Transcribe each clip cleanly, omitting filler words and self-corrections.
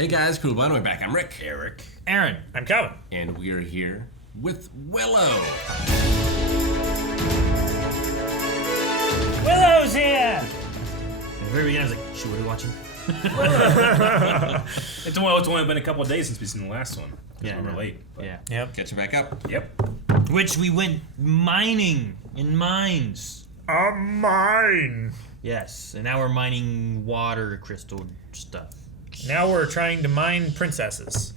Hey guys, cool. By the way, back. I'm Rick. Eric. Aaron. I'm Calvin. And we are here with Willow. Willow's here! At the very beginning, I was like, shit, what are we watching? It's only been a couple of days since we've seen the last one. Yeah, we're late. But. Yeah. Yep. Catch you back up. Yep. Which we went mining in mines. A mine! Yes, and now we're mining water crystal stuff. Now we're trying to mine princesses.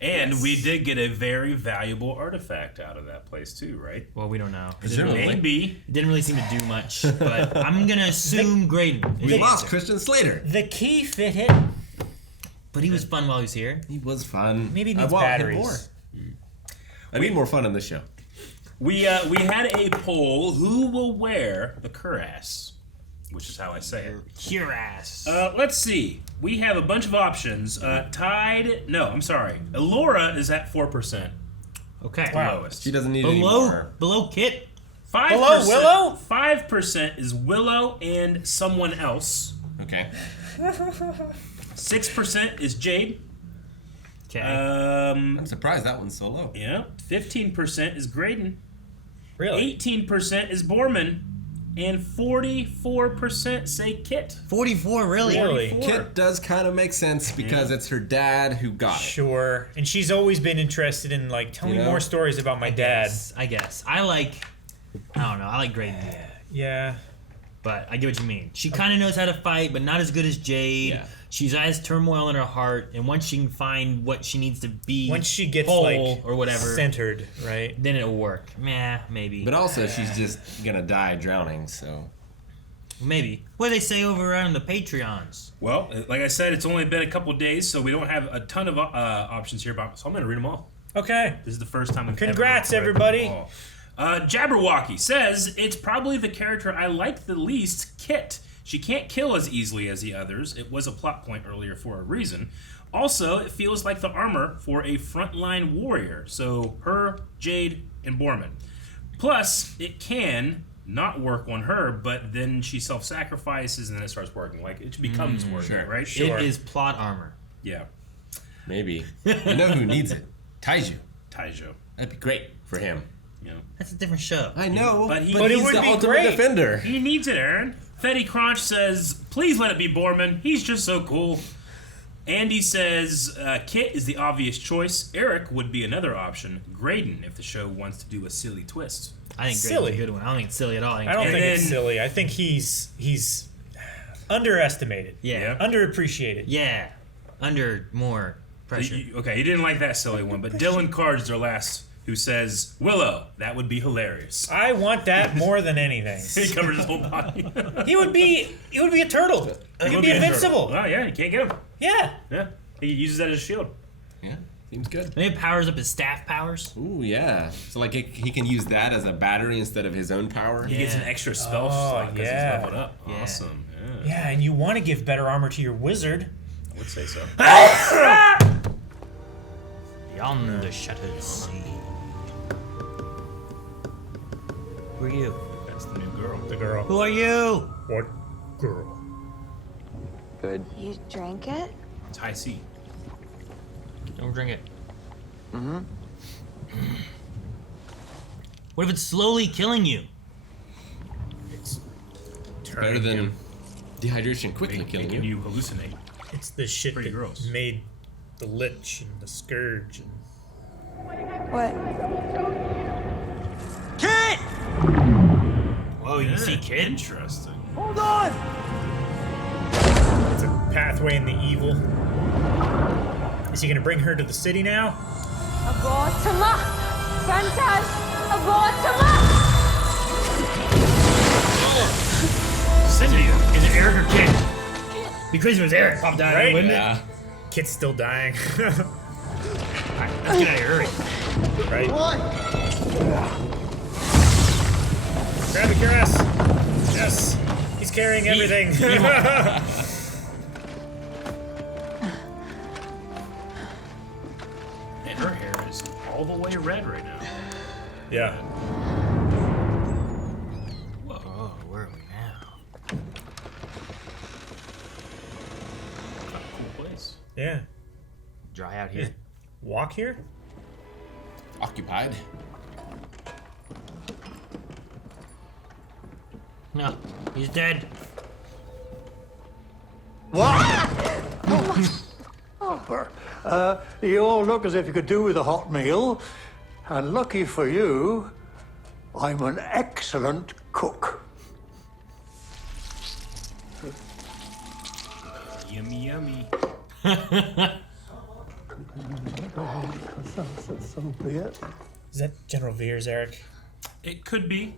And we did get a very valuable artifact out of that place too, right? Well, we don't know. Maybe. It didn't really seem to do much, but I'm gonna assume Graydon. We lost Christian Slater. The key fit it. But he was fun while he was here. He was fun. Maybe it I needs want him batteries. more. I need more fun on this show. We had a poll: who will wear the cuirass? Which is how I say it. Cuirass. Let's see. We have a bunch of options. Elora is at 4%. Okay. Wow. Lowest. She doesn't need any more. Below Kit. 5%, Below Willow? 5% is Willow and someone else. Okay. 6% is Jade. Okay. I'm surprised that one's so low. Yeah. 15% is Graydon. Really? 18% is Borman. And 44% say Kit. 44, really? Really? 44. Kit does kind of make sense because it's her dad who got it. Sure. And she's always been interested in, like, tell me more stories about my dad. I guess. I like Graydon. Yeah. But I get what you mean. She kind of knows how to fight, but not as good as Jade. Yeah. She has turmoil in her heart, and once she can find what she needs to be, Once she gets, whole like, or whatever, centered, right? then it'll work. Maybe. But also, she's just gonna die drowning, so. Maybe. What do they say over on the Patreons? Well, like I said, it's only been a couple days, so we don't have a ton of options here. So I'm going to read them all. Okay. This is the first time we've Congrats, ever read everybody. them all. Jabberwocky says, it's probably the character I like the least, Kit. She can't kill as easily as the others. It was a plot point earlier for a reason. Also, it feels like the armor for a frontline warrior. So her, Jade, and Borman. Plus, it can not work on her, but then she self-sacrifices and then it starts working. Like, it becomes working, sure. right? Sure. It is plot armor. Yeah. Maybe. You know who needs it? Taiju. Taijo. That'd be great for him. You know. That's a different show. I know, But but it he's would the be ultimate great. defender. He needs it, Aaron. Fetty Crunch says, please let it be Borman. He's just so cool. Andy says, Kit is the obvious choice. Eric would be another option. Graydon, if the show wants to do a silly twist. I think Silly. Graydon's a good one. I don't think it's silly at all. I don't And think it's then- silly. I think he's underestimated. Yeah. Underappreciated. Yeah. Under more pressure. Okay, you didn't like that silly one, but Dylan Card's our last, who says, Willow, that would be hilarious. I want that more than anything. He covers his whole body. He would be a turtle. He would be invincible. Oh, yeah, you can't get him. Yeah. Yeah, he uses that as a shield. Yeah, seems good. Maybe it powers up his staff powers. Ooh, yeah. So, like, he can use that as a battery instead of his own power? He gets an extra spell slot because yeah. he's leveled up. Yeah. Awesome. Yeah, Yeah, and you want to give better armor to your wizard. I would say so. Beyond the shattered sea. Who are you? That's the new girl. The girl. Who are you? What girl? Good. You drank it? It's high C. Don't drink it. What if it's slowly killing you? It's Better than dehydration quickly killing Making you. you hallucinate. It's the shit Pretty that gross. made the Lich and the Scourge and What? Whoa, you see Kid? Interesting. it's a pathway in the evil. Is he gonna bring her to the city now? Abortama! Fantas! Abortama! Cindy, is it Eric or Kid? Be crazy if it was Eric popped out, Right? wouldn't Yeah. Kit's still dying. it? Alright, let's get out of here, hurry. Right? Grab the cuirass. Yes. He's carrying everything. And her hair is all the way red right now. Yeah. Whoa, where are we now? Yeah. Dry out here. Walk here? Occupied. No, he's dead. What? You all look as if you could do with a hot meal. And lucky for you, I'm an excellent cook. Yummy, yummy. So be it. Is that General Veers, Eric? It could be.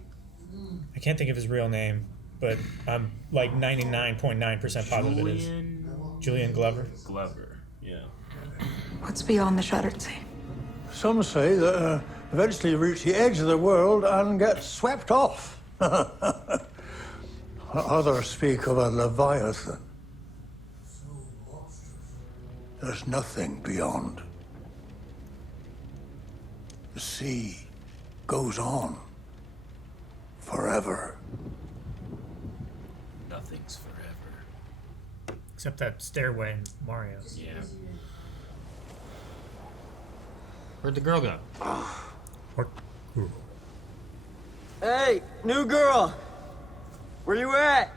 I can't think of his real name, but I'm like 99.9% positive it is. Julian Glover. Glover. Yeah. What's beyond the Shattered Sea? Some say that eventually you reach the edge of the world and get swept off. Others speak of a Leviathan. There's nothing beyond. The sea goes on forever. Nothing's forever. Except that stairway in Mario. Yeah. Where'd the girl go? Or, ooh. Hey, new girl! Where you at?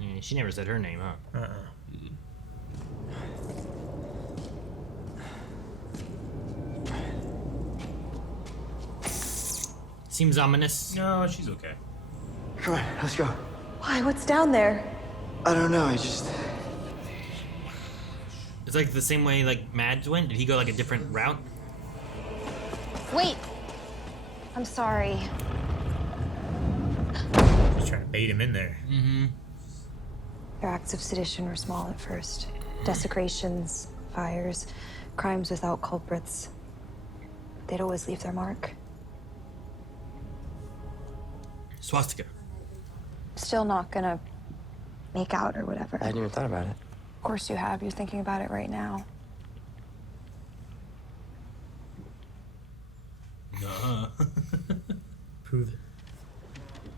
Yeah, she never said her name, huh? Seems ominous. No, she's okay. Come on, let's go. Why? What's down there? I don't know, I just... It's like the same way like Mads went. Did he go like a different route? Wait. I'm sorry. He's trying to bait him in there. Their acts of sedition were small at first. Desecrations, fires, crimes without culprits. They'd always leave their mark. Swastika. Still not gonna make out or whatever. I hadn't even thought about it. Of course you have. You're thinking about it right now. Prove it.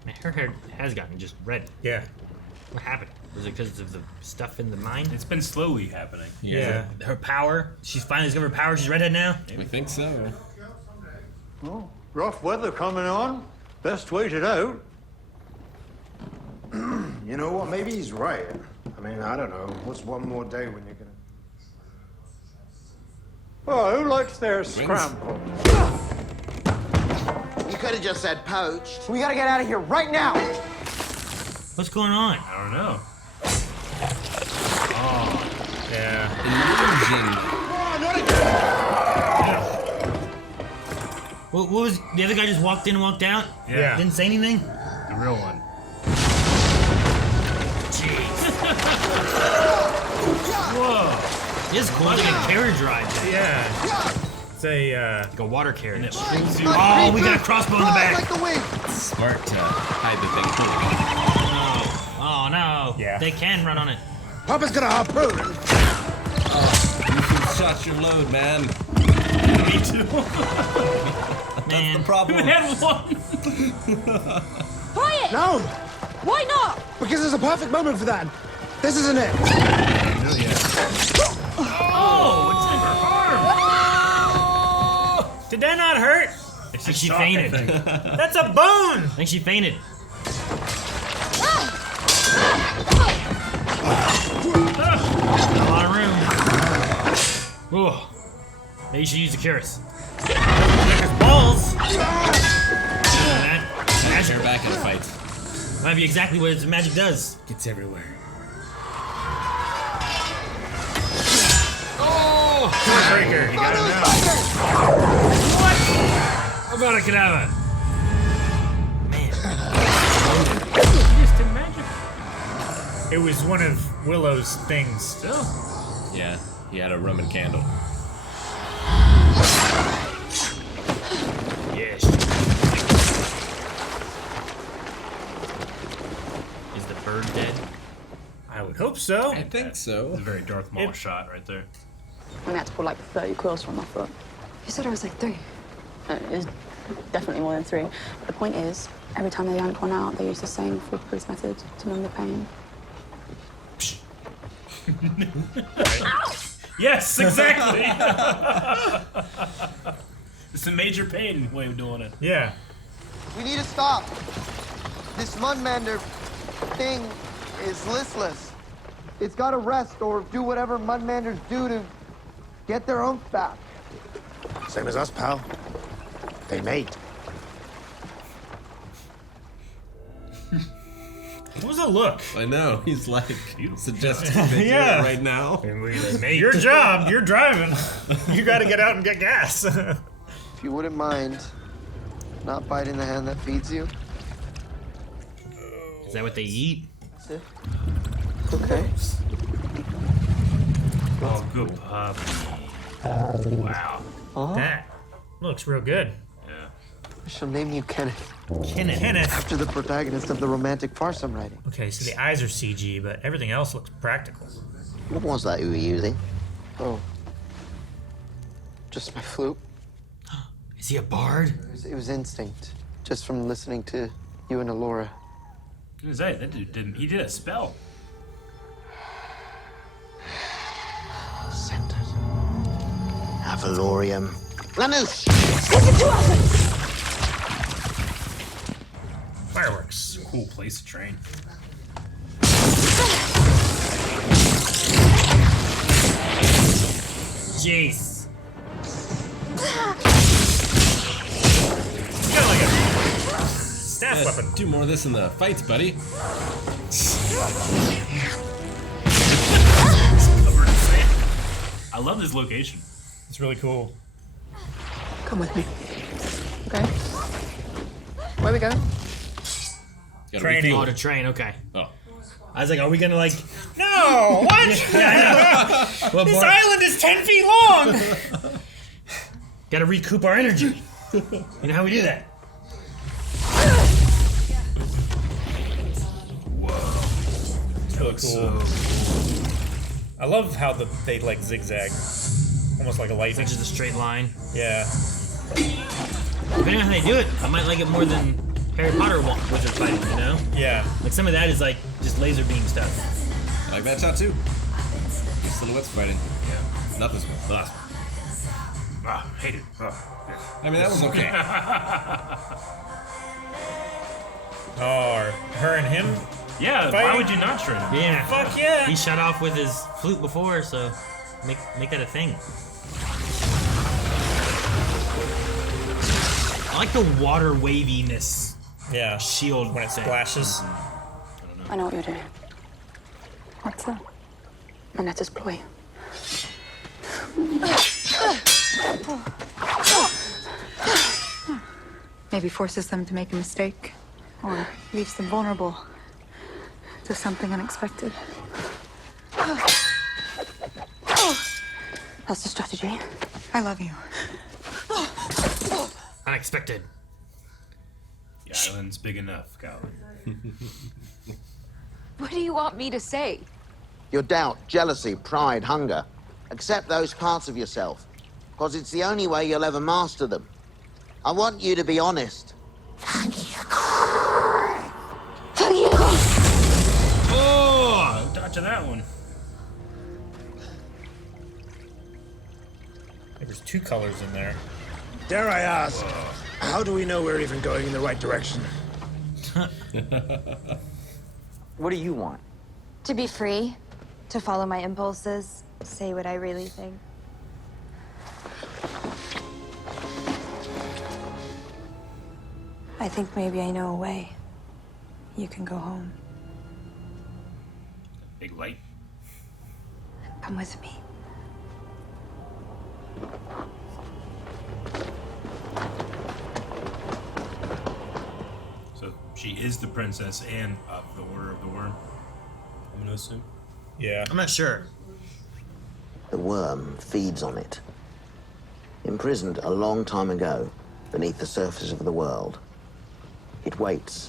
Man, her hair has gotten just red. Yeah. What happened? Was it because of the stuff in the mine? It's been slowly happening. Yeah. Her power? She's finally discovered her power. She's redhead now? We think so. Oh, rough weather coming on. Best wait it out. You know what? Maybe he's right. I mean, I don't know. What's one more day when you're gonna... Oh, who likes their scramble? You could have just said poached. We gotta get out of here right now! What's going on? I don't know. Yeah. What was the other guy just walked in and walked out? Yeah. Didn't say anything? The real one. Jeez. Whoa. This is cool. It's like a carriage ride. Yeah. It's a, Like a water carriage. Oh, Oh, we got a crossbow in the back. Like the wind! Smart to hide the thing. Oh no. Yeah. They can run on it. Papa's gonna harpoon! You shot your load, man. Me too. Man. The problem. had one. Quiet! No! Why not? Because there's a perfect moment for that. This isn't it. Oh, it's in her arm. Did that not hurt? I think she fainted. That's a bone! I think she fainted. Not a lot of room. Whoa. Maybe you should use the Curus. There's balls. That Hair magic back in a fight. might be exactly what its magic does. Gets everywhere. Oh! Breaker, you got him now. About a cadaver. Man. You just did magic. It was one of Willow's things. Still. Yeah, he had a Roman candle. Yes. Is the bird dead? I would hope so. I think so. Very Darth Maul shot right there. I had to pull like 30 quills from my foot. You said it was like 3. It was definitely more than 3. But the point is, every time they yanked one out, they used the same foolproof method to numb the pain. Yes, exactly. It's a major pain way of doing it. Yeah. We need to stop. This Mudmander thing is listless. It's got to rest or do whatever Mudmanders do to get their oomph back. Same as us, pal. They mate. What was that look? I know. He's like suggesting they do Yeah. it right now. Your job. You're driving. You got to get out and get gas. If you wouldn't mind not biting the hand that feeds you. Is that what they eat? Okay. Oh, good puppy. Wow. That looks real good. Yeah. I shall name you Kenneth. Kenneth. After the protagonist of the romantic farce I'm writing. Okay, so the eyes are CG, but everything else looks practical. What was that you were using? Oh. Just my flute. Is he a bard? It was instinct. Just from listening to you and Elora. What is that? That dude didn't. He did a spell. Centered. Avalorium. Lanús! Fireworks. Cool place to train. Jeez. You got like a staff weapon. Do more of this in the fights, buddy. Covered in sand. I love this location. It's really cool. Come with me. Okay. Where we going? Gotta Training. refuel. Oh, to train. Okay. Oh. I was like, are we gonna like? No! What? Well, This Bart, island is 10 feet long! gotta recoup our energy. You know how we do that? It looks cool. I love how they like zigzag. Almost like a light. It's just a straight line. Yeah. Depending on how they do it, I might like it more than Harry Potter wizard fighting. You know, Yeah. like some of that is like just laser beam stuff. I like that shot too. Silhouettes fighting. Yeah. Not this one. The last one. Ah, hate it. Oh, I mean, that was okay. Or her and him? yeah, why Fighting. would you not train him? Yeah. Fuck yeah! He shut off with his flute before, so make that a thing. I like the water waviness Yeah. shield When it thing. splashes. I know what you're doing. What's that? Manetta's ploy. Maybe forces them to make a mistake, or leaves them vulnerable to something unexpected. That's the strategy. I love you. Unexpected. The island's big enough, Calvin. What do you want me to say? Your doubt, jealousy, pride, hunger. Accept those parts of yourself, because it's the only way you'll ever master them. I want you to be honest. Oh, dodging that one. There's two colors in there. Dare I ask, how do we know we're even going in the right direction? What do you want? To be free, to follow my impulses, say what I really think. I think maybe I know a way. You can go home. Big light. Come with me. So she is the princess and of the Order of the Worm. I'm gonna assume. Yeah. I'm not sure. The worm feeds on it. Imprisoned a long time ago beneath the surface of the world, it waits.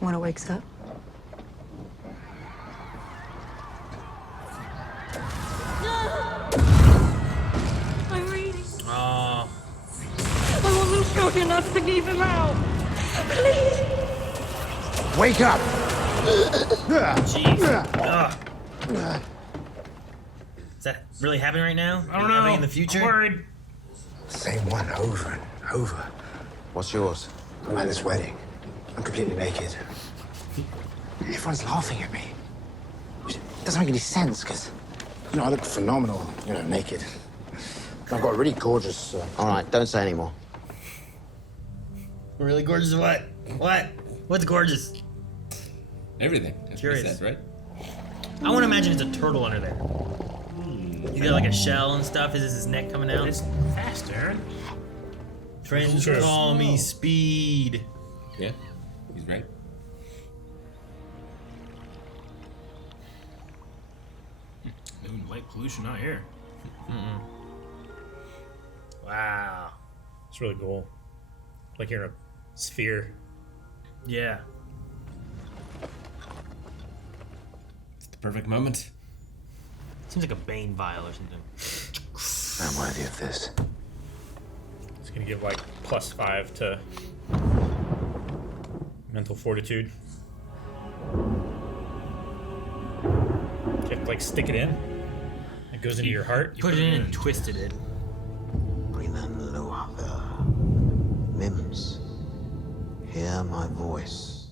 When it wakes up. I'm reading. Oh, I wasn't strong enough to keep him out. Please. Wake up! jeez. Ugh. Is that really happening right now? I don't know. Happening in the future? I'm worried. Same one over and over. What's yours? I'm at this wedding. I'm completely naked. Everyone's laughing at me. It doesn't make any sense, because, I look phenomenal, naked. I've got a really gorgeous... All right, don't say anymore. Really gorgeous what? What? What's gorgeous? Everything. That's what he Curious. said, right? I want to imagine it's a turtle under there. You got like a shell and stuff. Is this his neck coming out? It's faster. Friends Sure. call me Speed. Yeah, he's right. Moon light pollution not here. Wow. It's really cool. Like you're in a sphere. Yeah. It's the perfect moment. Seems like a Bane vial or something. I'm worthy of this. It's gonna give like +5 to mental fortitude. You have to like stick it in. It goes into your heart. Put it in and twisted it. Mims, hear my voice.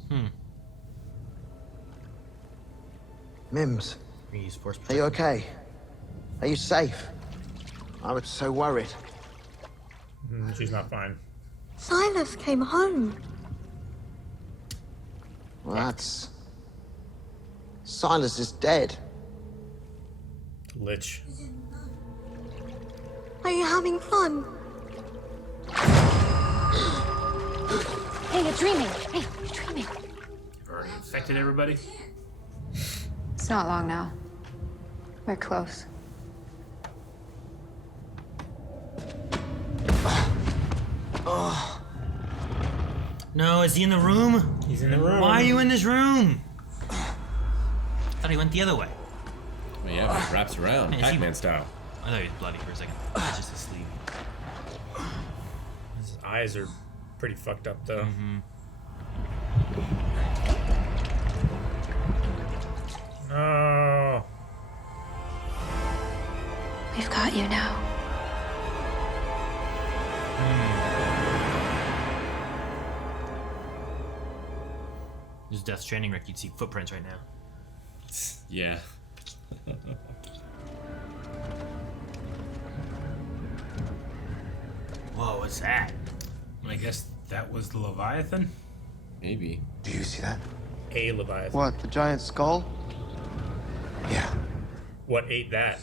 Mims, Use force are you okay? Are you safe? I was so worried. She's not fine. Silas came home. Well, that's... Silas is dead. Lich. Are you having fun? Hey, you're dreaming. Hey, you're dreaming. Already infected everybody. It's not long now. We're close. No, is he in the room? He's in the room. Why are you in this room? I thought he went the other way. Well, yeah, it wraps around, Man, is he- Pac-Man style. I thought he was bloody for a second. He's just asleep. His eyes are pretty fucked up though. No. We've got you now. This is Death Stranding, Rick. You'd see footprints right now. Yeah. Whoa, what's that? I guess that was the Leviathan. Maybe. Do you see that? A Leviathan. What, the giant skull? Yeah. What ate that?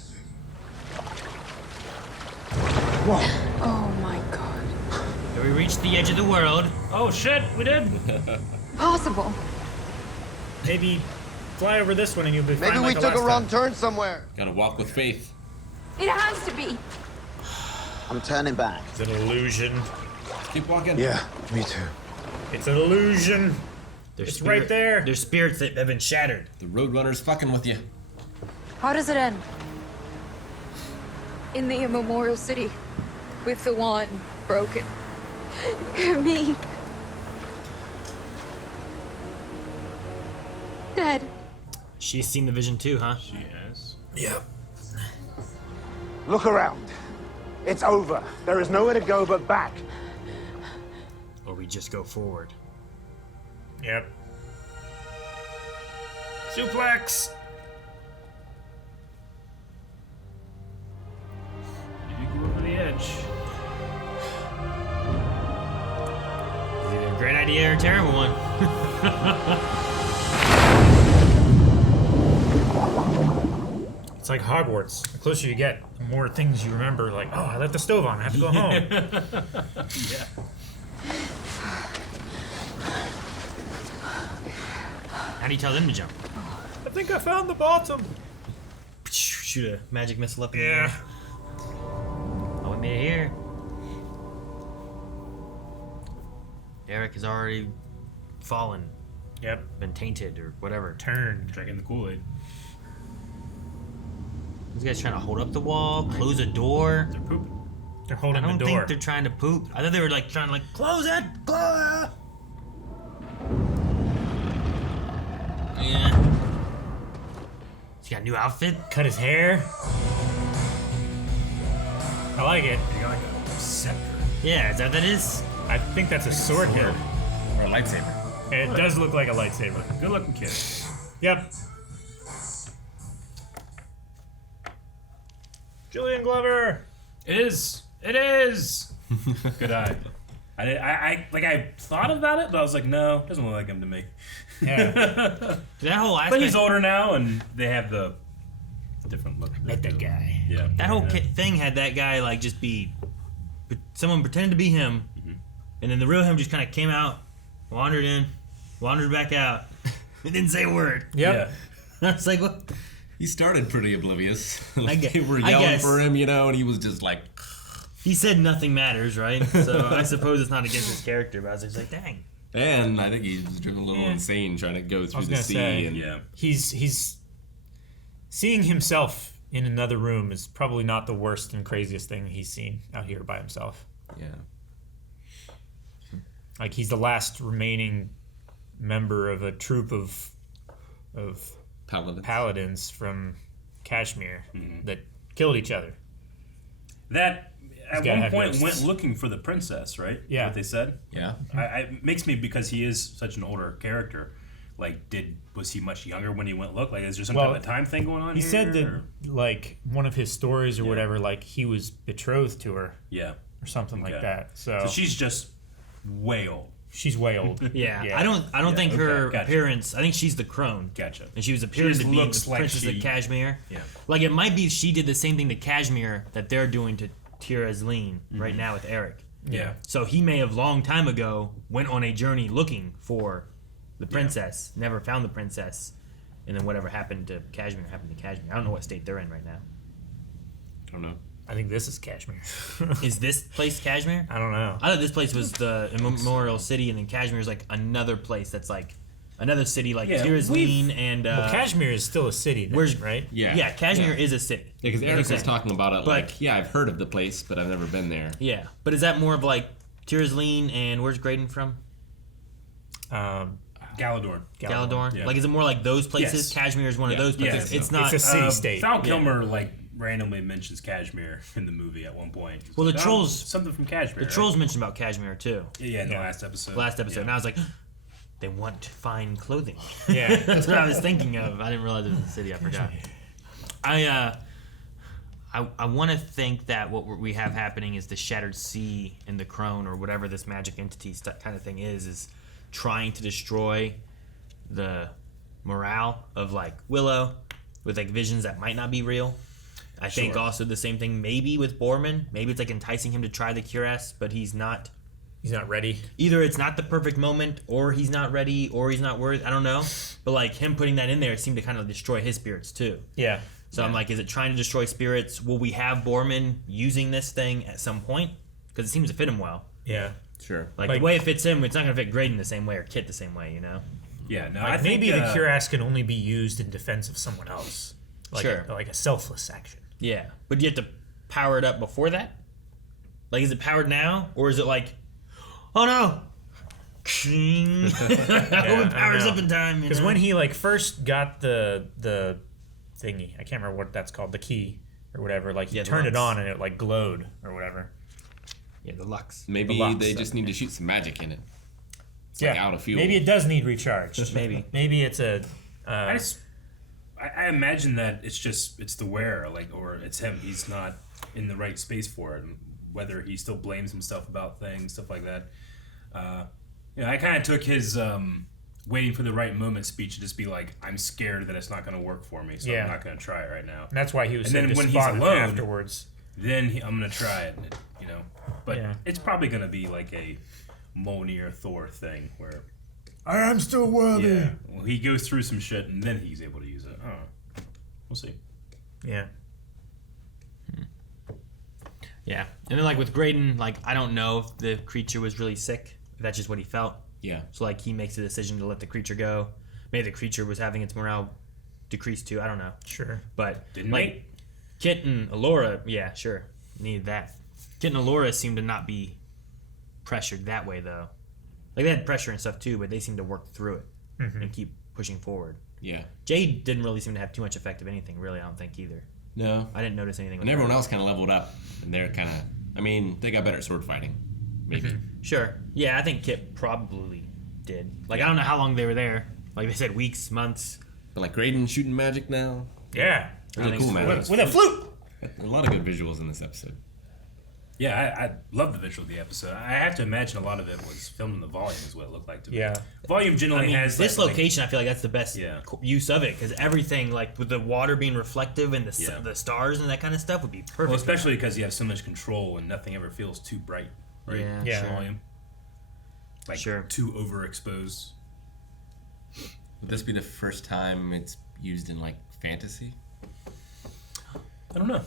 Whoa. Oh my god. Have we reached the edge of the world? Oh shit, we did. Possible. Maybe fly over this one and you'll be fine. Maybe we like the took a last wrong time. turn somewhere. Gotta walk with faith. It has to be. I'm turning back. It's an illusion. Keep walking. Yeah, me too. It's an illusion. There's It's right there. There's spirits that have been shattered. The Roadrunner's fucking with you. How does it end? In the immemorial city, with the wand broken. Me. Dead. She's seen the vision too, huh? She has. Yep. Look around. It's over. There is nowhere to go but back. Or we just go forward. Yep. Suplex. Maybe go over the edge. It's either a great idea or a terrible one. It's like Hogwarts. The closer you get, the more things you remember. Like, oh, I left the stove on. I have to go home. Yeah. How do you tell them to jump? I think I found the bottom. Shoot a magic missile up in the Yeah. air. Oh, we made it here. Eric has already fallen, Yep. been tainted, or whatever. Turned. Drinking the Kool-Aid. These guys trying to hold up the wall, close a door. They're pooping. They're I holding don't the door. think they're trying to poop. I thought they were like trying to close it, close it. Yeah. He's got a new outfit. Cut his hair. I like it. You got like a scepter. Yeah, is that what that is? I think that's a sword hilt. Or a lightsaber. It does look like a lightsaber. Good looking kid. Yep. Julian Glover. It is. It is. Good eye. I thought about it, but I was like, no, doesn't look like him to me. Yeah. That whole aspect. But he's older now, and they have the different look. Like that guy. Yeah. That whole thing had that guy like just be someone pretended to be him, and then the real him just kind of came out, wandered in, wandered back out, and didn't say a word. Yep. I was like, what? He started pretty oblivious. I guess- They were I yelling guess. for him, you know, and he was just like. He said nothing matters, right? So I suppose it's not against his character, but I was just like, dang. And I think he's driven a little insane trying to go through the sea. And he's seeing himself in another room is probably not the worst and craziest thing he's seen out here by himself. Yeah. Like he's the last remaining member of a troop of paladins from Kashmir that killed each other. That at gotta one have point ghosts. went looking for the princess, right? Yeah. What they said. Yeah. It makes me, because he is such an older character. Like, was he much younger when he went look? Like, is there some kind of time thing going on He here? said that, or? like, one of his stories or whatever, like, he was betrothed to her. Yeah. Or something like that. So she's just way old. She's way old. Yeah. I don't think her appearance. I think she's the crone. Gotcha. And she was appearing to be the princess of Kashmir. Yeah. Like it might be she did the same thing to Kashmir that they're doing to Tirazleen right now with Eric. Yeah. So he may have long time ago went on a journey looking for the princess, never found the princess, and then whatever happened to Kashmir happened to Kashmir. I don't know what state they're in right now. I don't know. I think this is Kashmir. Is this place Kashmir? I don't know. I thought this place was the Memorial City, and then Kashmir is like another place that's like another city, like Tirazleen and. Well, Kashmir is still a city, then, right? Yeah. Yeah, Kashmir is a city. Yeah, because Eric was Exactly. talking about it But- like, yeah, I've heard of the place, but I've never been there. Yeah, but is that more of like Tirazleen and where's Graydon from? Galadorn. Galadorn. Yeah. Like, is it more like those places? Yes. Kashmir is one of those places. Yeah, it's not. It's a city-state. Val Kilmer randomly mentions Kashmir in the movie at one point. He's Well, like, the "Oh, trolls. something from Kashmir. The trolls mentioned about Kashmir too. Yeah, in the last episode. And I was like, they want fine clothing. Yeah. That's what I was thinking of. I didn't realize it was a city. I forgot. I want to think that what we have happening is the Shattered Sea and the Crone, or whatever this magic entity kind of thing is trying to destroy the morale of like Willow with like visions that might not be real. I think also the same thing maybe with Borman. Maybe it's like enticing him to try the cuirass, but he's not ready. Either it's not the perfect moment, or he's not ready, or he's not worth. I don't know. But like him putting that in there seemed to kind of destroy his spirits too. Yeah. So I'm like, is it trying to destroy spirits? Will we have Borman using this thing at some point? Because it seems to fit him well. Yeah. Sure. Like the way it fits him, it's not going to fit Graydon the same way or Kit the same way, you know? Yeah, no, Like I think maybe the cuirass can only be used in defense of someone else. Like Sure. like a selfless action. Yeah. But do you have to power it up before that? Like, is it powered now? Or is it like, oh no! I hope it powers up in time. Because when he like first got the thingy, I can't remember what that's called, the key or whatever. Like he turned it on and it like glowed or whatever. Yeah, the Lux. Maybe The Lux, they just need to shoot some magic in it. It's yeah, like out of fuel. maybe it does need recharged. Maybe it's a. I imagine that it's the wearer, like, or it's him. He's not in the right space for it. And whether he still blames himself about things, stuff like that. I kind of took his waiting for the right moment speech to just be like, I'm scared that it's not going to work for me, so I'm not going to try it right now. And that's why he was. And so then when he's despondent alone afterwards, then I'm going to try it. But it's probably going to be like a Mjolnir Thor thing where I am still worthy. Yeah, well, he goes through some shit and then he's able to use it. We'll see. Yeah. Yeah. And then like with Graydon, like I don't know if the creature was really sick. If that's just what he felt. Yeah. So like he makes a decision to let the creature go. Maybe the creature was having its morale decrease too. I don't know. Sure. But Didn't like they? Kit and Elora, yeah, sure. Needed that. Kit and Elora seem to not be pressured that way though. Like they had pressure and stuff too, but they seem to work through it and keep pushing forward. Yeah. Jade didn't really seem to have too much effect of anything, really, I don't think either. No. I didn't notice anything. And everyone else kind of leveled up, and they're kind of. I mean, they got better at sword fighting, maybe. Sure. Yeah, I think Kit probably did. Like, I don't know how long they were there. Like they said, weeks, months. But like Graydon shooting magic now. Yeah. Really cool magic. With a flute. A lot of good visuals in this episode. Yeah, I love the visual of the episode. I have to imagine a lot of it was filmed in the volume, is what it looked like to me. Yeah. Volume generally has this that, location. I feel like that's the best use of it, because everything, like with the water being reflective and the stars and that kind of stuff, would be perfect. Well, especially because you have so much control and nothing ever feels too bright, right? Yeah. Sure. Volume. Like too overexposed. Would this be the first time it's used in like fantasy? I don't know.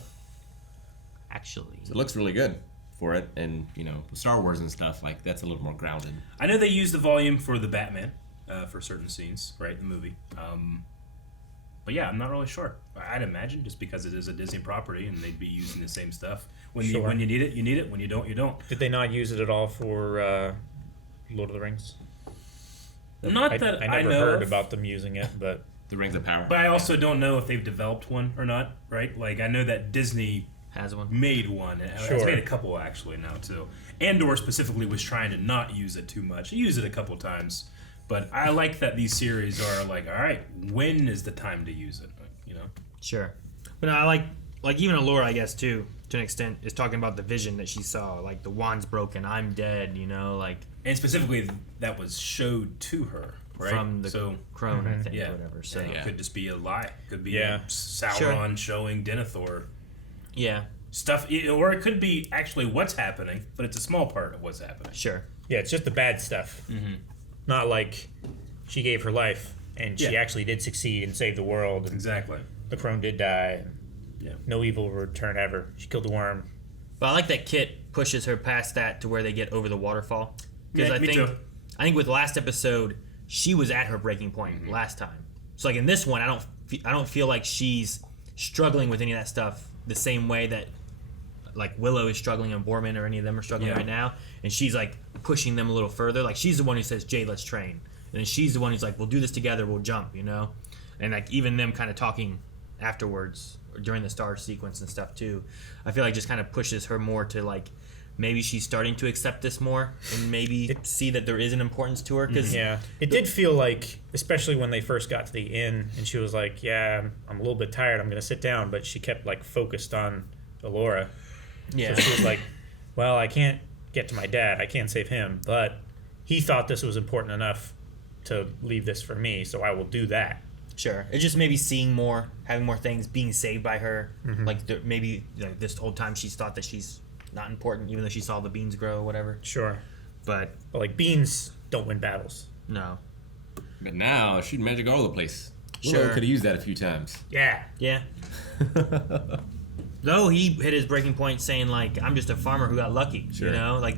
Actually, it looks really good for it, and you know, Star Wars and stuff, like that's a little more grounded. I know they use the volume for the Batman for certain scenes, right, in the movie. But yeah, I'm not really sure. I'd imagine just because it is a Disney property and they'd be using the same stuff. When you need it, you need it. When you don't, you don't. Did they not use it at all for Lord of the Rings? I never know heard of. about them using it, but the Rings of Power. But I also don't know if they've developed one or not, right? Like I know that Disney has one, made one. It's made a couple actually now too. Andor specifically was trying to not use it too much. He used it a couple times, but I like that these series are like, all right, when is the time to use it? You know? Sure. But no, I like even Elora, I guess too, to an extent, is talking about the vision that she saw, like the wand's broken, I'm dead, you know, like. And specifically, that was showed to her, right? From the crone, I think, or whatever. So it could just be a lie. Could be Sauron showing Denethor. Yeah. Stuff, or it could be actually what's happening, but it's a small part of what's happening. Sure. Yeah, it's just the bad stuff. Not like she gave her life and she actually did succeed and save the world. Exactly. The crone did die. No evil will return ever. She killed the worm. But I like that Kit pushes her past that to where they get over the waterfall. Because I think with last episode, she was at her breaking point last time. So like in this one, I don't feel like she's struggling with any of that stuff the same way that like Willow is struggling and Borman or any of them are struggling right now. And she's like pushing them a little further. Like she's the one who says, Jade, let's train. And then she's the one who's like, we'll do this together, we'll jump, you know? And like even them kind of talking afterwards or during the star sequence and stuff too, I feel like just kind of pushes her more to like, maybe she's starting to accept this more and maybe see that there is an importance to her. Cause it did feel like, especially when they first got to the inn and she was like, yeah, I'm a little bit tired, I'm going to sit down. But she kept like focused on Elora. Yeah. So she was like, well, I can't get to my dad. I can't save him. But he thought this was important enough to leave this for me. So I will do that. Sure. It's just maybe seeing more, having more things, being saved by her. Like maybe this whole time she's thought that she's not important, even though she saw the beans grow or whatever. Sure. But like beans don't win battles. No. But now shooting magic all over the place. Sure. Willow could have used that a few times. Yeah. Yeah. Though he hit his breaking point saying like, I'm just a farmer who got lucky. Sure. You know, like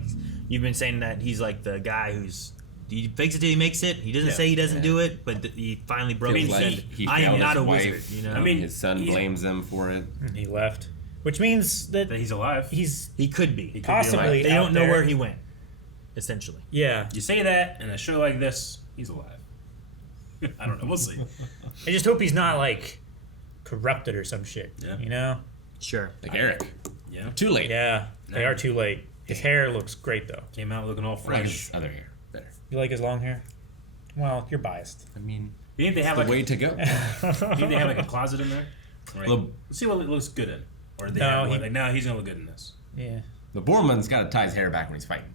you've been saying that he's like the guy who's he fakes it till he makes it. He doesn't say he doesn't do it, but he finally broke it and said, I am not a wizard. You know? I mean, his son blames him for it. And he left. Which means that he's alive. He could be. He could possibly. They don't know where he went. Essentially. Yeah. You say that in a show like this, he's alive. I don't know. We'll see. I just hope he's not like corrupted or some shit. Yeah. You know? Sure. Like Eric. Yeah. Too late. Yeah. They are too late. His hair looks great though. Came out looking all Like fresh. his other hair. Better. You like his long hair? Well, you're biased. I mean, You think they have the like way to go. you think they have like a closet in there? Right. Well, Let's see what it looks good in. Or they No, have he- one, like, no, he's gonna look good in this. Yeah. the Borman's got to tie his hair back when he's fighting.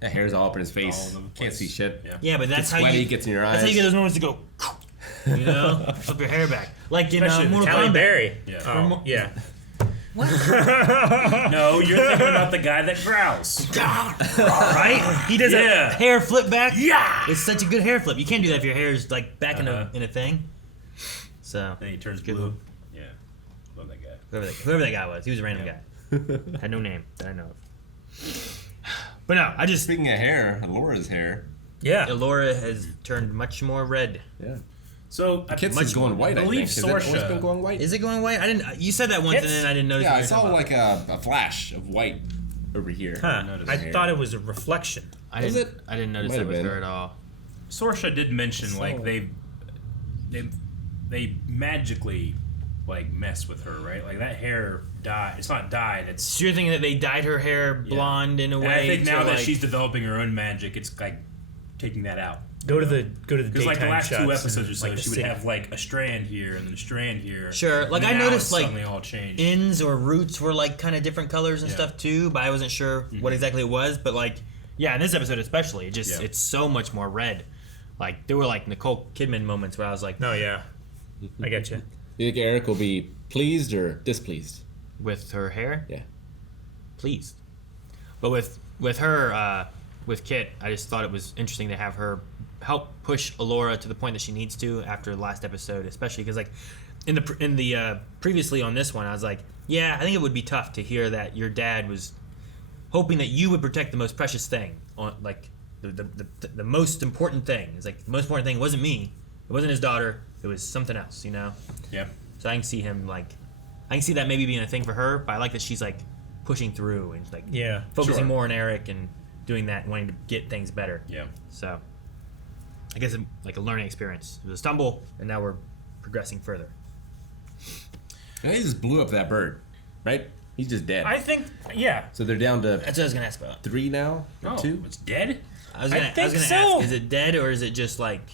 That hair's all up in his face. All over the Can't place. see shit. Yeah, but that's Gets how sweaty, you gets in your That's how eyes. you get those moments to go. You know, flip your hair back, like in Especially the Mortal Halle Kombat. Berry. Yeah. Oh, yeah. No, you're thinking about the guy that growls. Right? He does Yeah. a hair flip back. Yeah. It's such a good hair flip. You can't do that if your hair is like back in a thing. So Then he turns Good blue. move. Yeah. Love that guy. whoever that guy was, he was a random guy. Had no name that I know of. But no, I just Speaking of hair, Elora's hair. Yeah. Elora has turned much more red. Yeah. So The kid's is going white, I believe think. Has it always Sorsha- been going white? Is it going white? I didn't. You said that once, and then I didn't notice. Yeah, what I you were saw talking about. like a flash of white over here. Huh. noticed I hair. thought it was a reflection. I Is didn't. it? I didn't notice Might that have with been. her at all. Sorsha did mention So- like they magically like mess with her, right? Like that hair dyed. It's not dyed. It's. So you're thinking that they dyed her hair blonde in a way. And I think now that like, she's developing her own magic, it's like taking that out. Go to the Because like the last 2 episodes or so, like she would have like a strand here and then a strand here. Sure, like I now noticed it's like suddenly all changed. ends or roots were like kind of different colors and stuff too, but I wasn't sure what exactly it was. But like, yeah, in this episode especially, it's so much more red. Like there were like Nicole Kidman moments where I was like, no, yeah, I get you. You think Eric will be pleased or displeased with her hair? Yeah, pleased. But with her, with Kit, I just thought it was interesting to have her help push Elora to the point that she needs to after the last episode, especially because like in the previously on this one, I was like, yeah, I think it would be tough to hear that your dad was hoping that you would protect the most precious thing, on like the most important thing. It's like the most important thing wasn't me, it wasn't his daughter, it was something else, you know? Yeah. So I can see him like, I can see that maybe being a thing for her, but I like that she's like pushing through and like focusing more on Eric and doing that, wanting to get things better. Yeah. So I guess it's like a learning experience. It was a stumble, and now we're progressing further. And they just blew up that bird, right? He's just dead. I think, yeah. So they're down to. That's what I was gonna ask about. 3 now? Or 2? It's dead? I was gonna ask, is it dead or is it just like.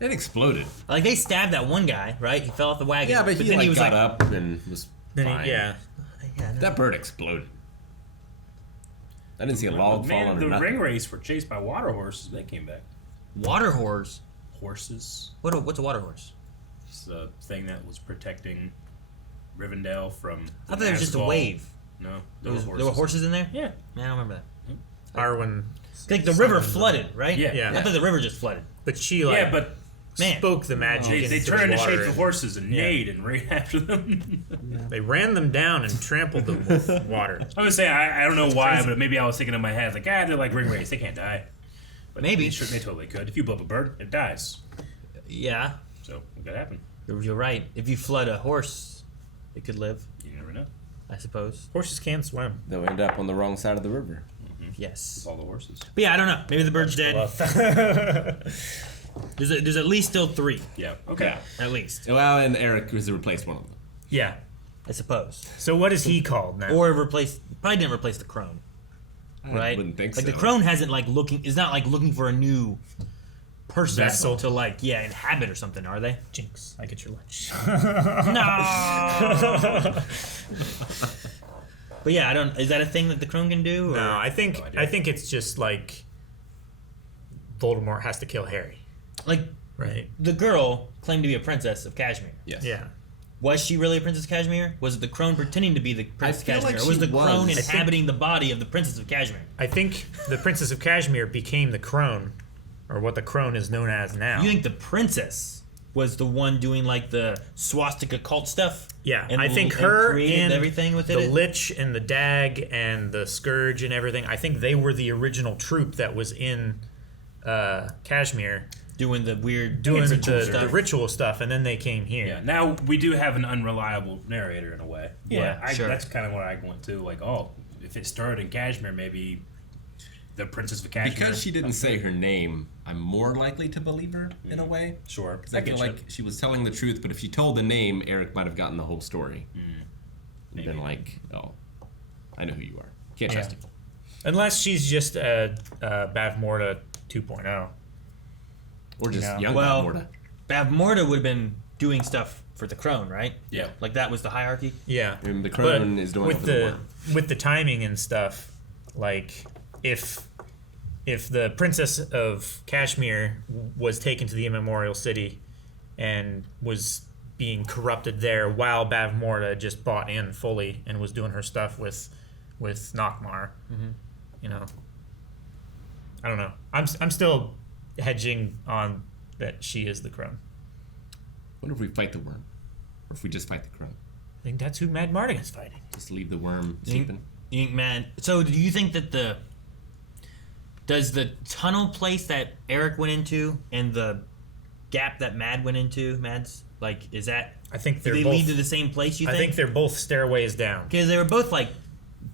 It exploded. Like they stabbed that one guy, right? He fell off the wagon. Yeah, but he, then like, he was got like, up and was fine. Yeah, that bird exploded. I didn't see a log fall under the nothing. ring race were chased by water horses. They came back. Water horse? Horses. What's a water horse? It's the thing that was protecting Rivendell from. I thought there was just a wave. No, there were horses in there. Yeah, I don't remember that. Arwen. Like the river flooded, right? Yeah. I thought the river just flooded. But she like spoke the magic. They into turned the to water shape the horses and neighed and ran after them. They ran them down and trampled them with water. I would say I don't know why, but maybe I was thinking in my head like, they're like ring race, they can't die. But maybe they totally could. If you blow up a bird, it dies. Yeah. So it could happen. You're right. If you flood a horse, it could live. You never know. I suppose. Horses can swim. They'll end up on the wrong side of the river. Yes. It's all the horses. But yeah, I don't know. Maybe the bird's dead. There's at least still 3. Yeah. Okay. At least. Well, and Eric has replaced one of them. Yeah. I suppose. So what is he called now? Or probably didn't replace the crone. Right? I wouldn't think like so. the crone hasn't like is not like looking for a new person Vessel. to like inhabit or something, are they? Jinx, I get your lunch. No. But yeah, is that a thing that the crone can do? Or? No, I think it's just like Voldemort has to kill Harry. Like right. The girl claimed to be a princess of Kashmir. Yes. Yeah. Was she really a Princess of Kashmir? Was it the crone pretending to be the Princess of Kashmir? like or was she the crone was. inhabiting the body of the Princess of Kashmir? I think the Princess of Kashmir became the crone, or what the crone is known as now. You think the princess was the one doing like the swastika cult stuff? Yeah, and I think her and everything with the it. Lich and the Dag and the Scourge and everything. I think they were the original troop that was in Kashmir. Doing the weird the ritual stuff, and then they came here. Yeah. Now we do have an unreliable narrator in a way. Yeah, sure. That's kind of what I went to. Like, if it started in Kashmir, maybe the Princess of Kashmir. Because she didn't say her name, I'm more likely to believe her in a way. Sure. Because I feel like she was telling the truth, but if she told the name, Eric might have gotten the whole story. And been like, I know who you are. Can't trust you. Unless she's just Bavmorda 2.0. Or just young Bavmorda. Bavmorda would have been doing stuff for the crone, right? Yeah. Like that was the hierarchy? Yeah. And the crone is doing with with the timing and stuff, like if the Princess of Kashmir was taken to the Immemorial City and was being corrupted there while Bavmorda just bought in fully and was doing her stuff with Nockmaar, you know, I don't know. I'm still hedging on that she is the crone. What if we fight the worm? Or if we just fight the crone? I think that's who Mad Mardigan's fighting. Just leave the worm sleeping? You think Mad... So do you think that does the tunnel place that Eric went into and the gap that Mads, like, is that... I think do they lead to the same place, you think? I think they're both stairways down. Because they were both, like,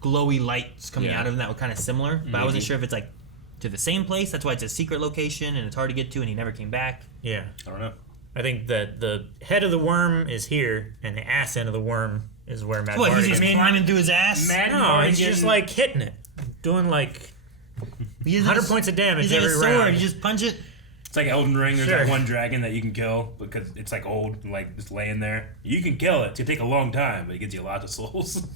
glowy lights coming out of them that were kind of similar, but I wasn't sure if it's, like, to the same place. That's why it's a secret location and it's hard to get to, and he never came back. Yeah. I don't know. I think that the head of the worm is here, and the ass end of the worm is where Mad What, Mardigan. he's just climbing through his ass? No, he's just like hitting it, doing like 100 points of damage he's like every a sword. round. You just punch it. It's like Elden Ring. There's Sure. that one dragon that you can kill because it's like old and like just laying there. You can kill it. It's gonna take a long time, but it gives you lots of souls.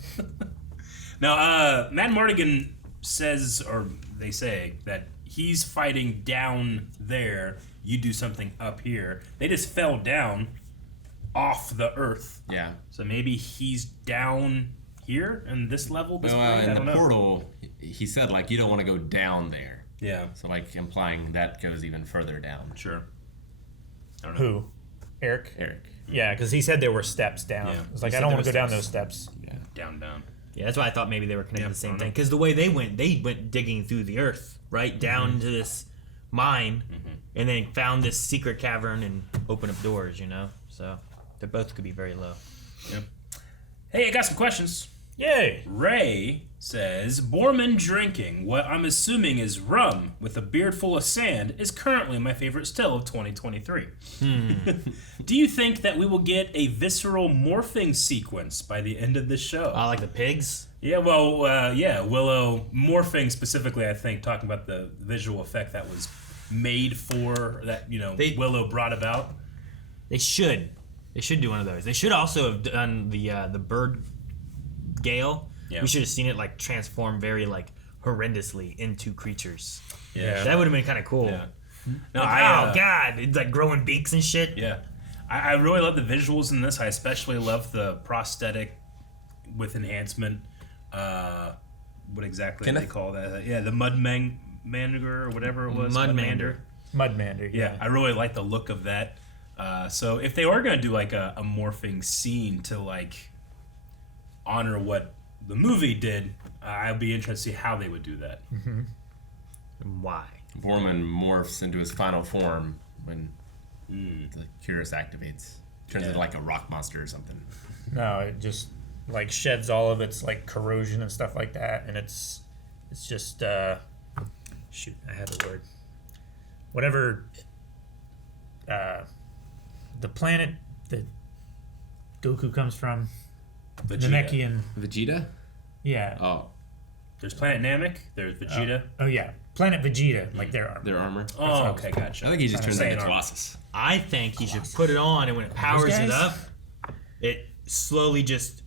Now, Mad Mardigan says, or they say, that he's fighting down there. You do something up here. They just fell down off the earth. Yeah. So maybe he's down here in this level. This point? In the portal, he said like you don't want to go down there. Yeah. So like implying that goes even further down. Sure. I don't know. Who? Eric? Eric. Yeah, because he said there were steps down. Yeah. It's like, He I said don't there want to was go down steps. those steps. Yeah. Down. Yeah, that's why I thought maybe they were connected to the same I don't thing. know. Because the way they went digging through the earth, right down to this mine, and then found this secret cavern and opened up doors. You know, so they both could be very low. Yep. Hey, I got some questions. Yay! Ray says, Borman drinking what I'm assuming is rum with a beard full of sand is currently my favorite still of 2023. Do you think that we will get a visceral morphing sequence by the end of this show? Like the pigs? Yeah, well, yeah, Willow morphing specifically, I think, talking about the visual effect that was made for, that, Willow brought about. They should do one of those. They should also have done the bird gale. Yeah. We should have seen it like transform very like horrendously into creatures. Yeah. That would have been kind of cool. Yeah. No, Oh god, it's like growing beaks and shit. Yeah. I really love the visuals in this. I especially love the prosthetic with enhancement. What exactly do they call that? Yeah, the Mudmander or whatever it was. Mudmander. Mudmander. Yeah, I really like the look of that. So if they are going to do like a morphing scene to like honor what the movie did, I'd be interested to see how they would do that. Mm-hmm. And why? Borman morphs into his final form when the Curus activates. Turns into like a rock monster or something. No, it just like sheds all of its like corrosion and stuff like that, and it's just shoot, I had the word. Whatever the planet that Goku comes from, Namekian. Vegeta? Yeah. Oh. There's Planet Namek. There's Vegeta. Oh yeah, Planet Vegeta, like their armor. Their armor. Oh, okay, gotcha. I think he just turns into armor. Colossus. I think he should put it on, and when it powers it up, it slowly just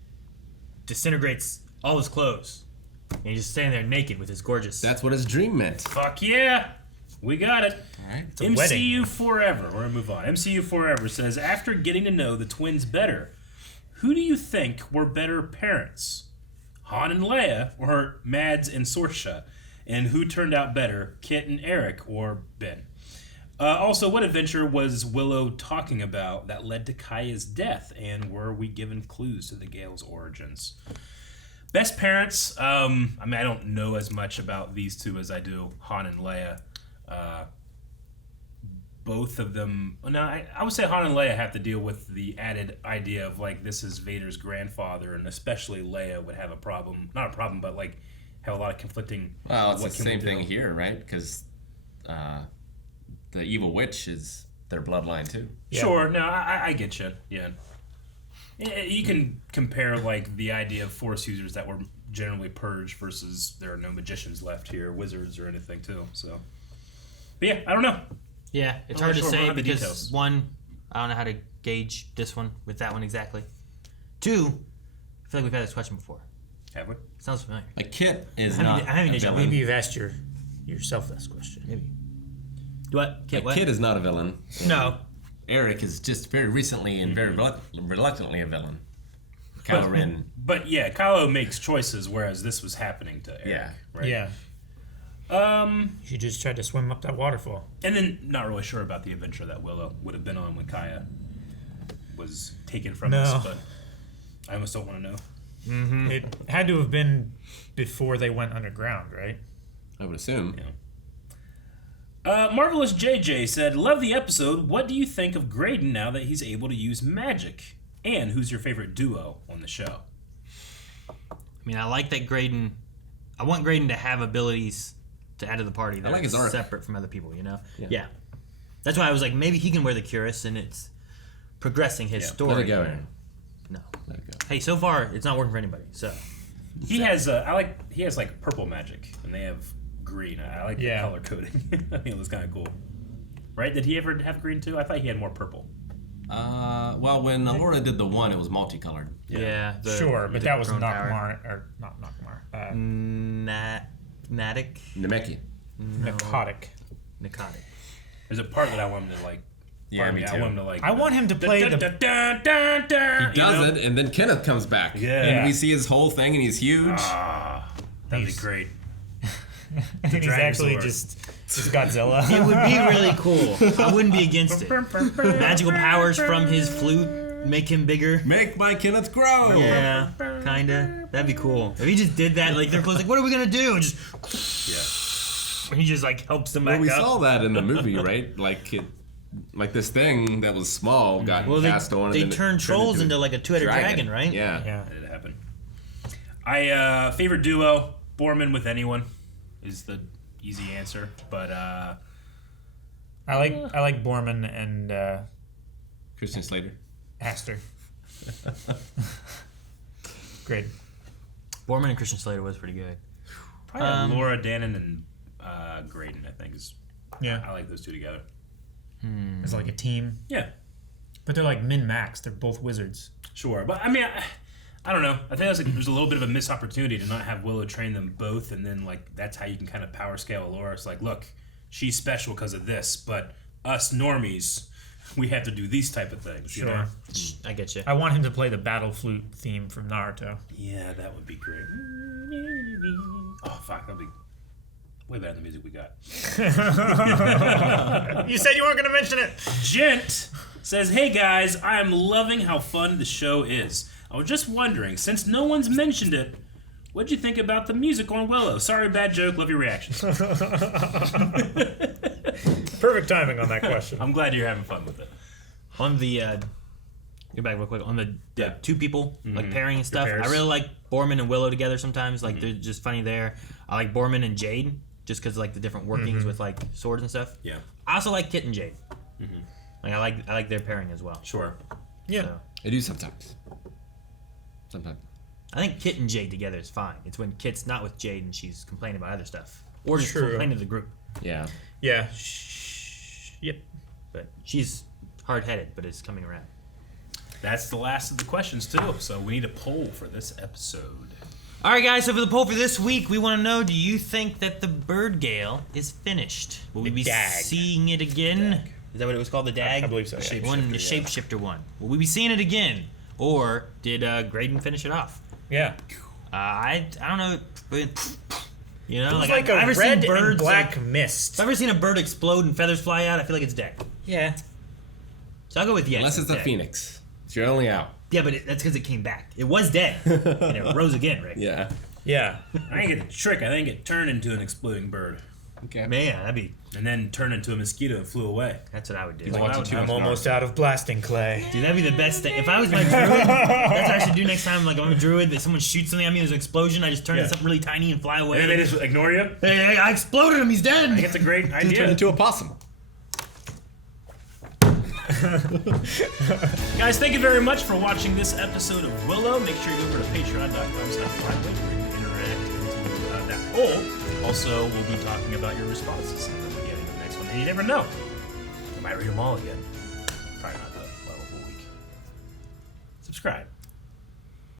disintegrates all his clothes. And he's just standing there naked with his gorgeous. That's what his dream meant. Fuck yeah. We got it. All right. MCU wedding. Forever. We're going to move on. MCU Forever says, after getting to know the twins better, who do you think were better parents? Han and Leia or Mads and Saoirse? And who turned out better, Kit and Eric or Ben? Also, what adventure was Willow talking about that led to Kaya's death? And were we given clues to the Gale's origins? Best parents, I mean, I don't know as much about these two as I do Han and Leia. Both of them, no, I would say Han and Leia have to deal with the added idea of like this is Vader's grandfather, and especially Leia would have a problem, not a problem, but like have a lot of conflicting. Well, it's what the can we same do? thing here, right? Because the evil witch is their bloodline too. Yeah. Sure, no, I get you. Yeah, you can compare like the idea of Force users that were generally purged versus there are no magicians left here, wizards or anything too. So, but yeah, I don't know. Yeah, it's I'm hard not to sure say about the because details. one, I don't know how to gauge this one with that one exactly. Two, I feel like we've had this question before. Have we? Sounds familiar. Like Kit is I'm not having a deja vu. villain. Maybe you've asked yourself this question. Maybe. What? Kit, Like, what? Kit is not a villain. No. Eric is just very recently and very reluctantly a villain. Kylo Ren. But yeah, Kylo makes choices, whereas this was happening to Eric. Yeah. Right? Yeah. She just tried to swim up that waterfall. And then not really sure about the adventure that Willow would have been on when Kaya was taken from us, but I almost don't want to know. Mm-hmm. It had to have been before they went underground, right? I would assume. Yeah. Marvelous JJ said, love the episode. What do you think of Graydon now that he's able to use magic? And who's your favorite duo on the show? I mean, I like that Graydon. I want Graydon to have abilities to add to the party that like his are arc. separate from other people, you know? Yeah. That's why I was like, maybe he can wear the cuirass, and progressing his story. Let it go, Aaron. No. Let it go. Hey, so far it's not working for anybody. So He has like purple magic, and they have green. I like the color coding. I think it was kind of cool. Right? Did he ever have green too? I thought he had more purple. Well, when Elora did the one, it was multicolored. yeah, Sure, but that was Crone Tower. Nakmar, or not Nakmar. Natic. Nemeki. Narcotic. Narcotic. There's a part that I want him to like. Yeah, me I too. want him to like. I want him to play He Does it, and then Kenneth comes back. Yeah. And we see his whole thing, and he's huge. That'd be great. And he's actually just Godzilla. It would be really cool. I wouldn't be against it. Magical powers from his flute make him bigger. Make my Kenneth grow. Yeah, kinda. That'd be cool. If he just did that, like they're close, like, what are we gonna do? And just and he just like helps them back Well, we up. saw that in the movie, right? Like this thing that was small got cast on. They and then turned trolls into like a two-headed dragon, right? Yeah. That did happen. Favorite duo, Borman with anyone is the easy answer, but I like Borman and Christian Slater. Aster. Great. Borman and Christian Slater was pretty good. probably Laura, Dannon, and Graydon. I think is. Yeah. I like those two together. As like a team. Yeah. But they're like min-max. They're both wizards. Sure, but I mean, I don't know. I think there's a little bit of a missed opportunity to not have Willow train them both, and then like that's how you can kind of power scale Elora. It's like, look, she's special because of this, but us normies, we have to do these type of things. Sure. You know? I get you. I want him to play the battle flute theme from Naruto. Yeah, that would be great. Oh fuck, that'd be way better than the music we got. You said you weren't going to mention it. Gent says, "Hey guys, I am loving how fun the show is. I was just wondering, since no one's mentioned it, what'd you think about the music on Willow? Sorry, bad joke. Love your reactions." Perfect timing on that question. I'm glad you're having fun with it. On the go back real quick on the two people like pairing and stuff. pairs. I really like Borman and Willow together sometimes. Like they're just funny there. I like Borman and Jade just because like the different workings with like swords and stuff. Yeah. I also like Kit and Jade. Like I like their pairing as well. Sure. Yeah. So, I do sometimes. Sometimes. I think Kit and Jade together is fine. It's when Kit's not with Jade and she's complaining about other stuff or just True. complaining to the group. Yeah. Yeah. Yep. But she's hard-headed, but it's coming around. That's the last of the questions too. So we need a poll for this episode. All right, guys. So for the poll for this week, we want to know: do you think that the Bird Gale is finished? Will we be dag. seeing it again? Is that what it was called? The dag? I believe so. Yeah. The shapeshifter one. Will we be seeing it again, or did Graydon finish it off? Yeah. I don't know. You know, It was like like I've a ever red seen birds and black like, mist. if I've ever seen a bird explode and feathers fly out, I feel like it's dead. Yeah. So I'll go with yes. Unless it's a dead. phoenix. It's your only out. Yeah, but that's because it came back. It was dead, and it rose again, Rick. Yeah. Yeah. I think it's a trick. I think it turned into an exploding bird, Okay. Man, that'd be. and then turned into a mosquito and flew away. That's what I would do. He's watching too much I'm almost out of blasting clay. Dude, that'd be the best thing. If I was my druid, that's what I should do next time. Like, I'm a druid, that someone shoots something at me, there's an explosion, I just turn into something really tiny and fly away. And they just ignore you. Hey, I exploded him, he's dead! I think it's a great Turn idea. into a possum. Guys, thank you very much for watching this episode of Willow. Make sure you go over to patreon.com/blindwing where you can interact into that poll. Also, we'll be talking about your responses in the beginning of the next one. And you never know. I might read them all again. Probably not the whole week. Subscribe.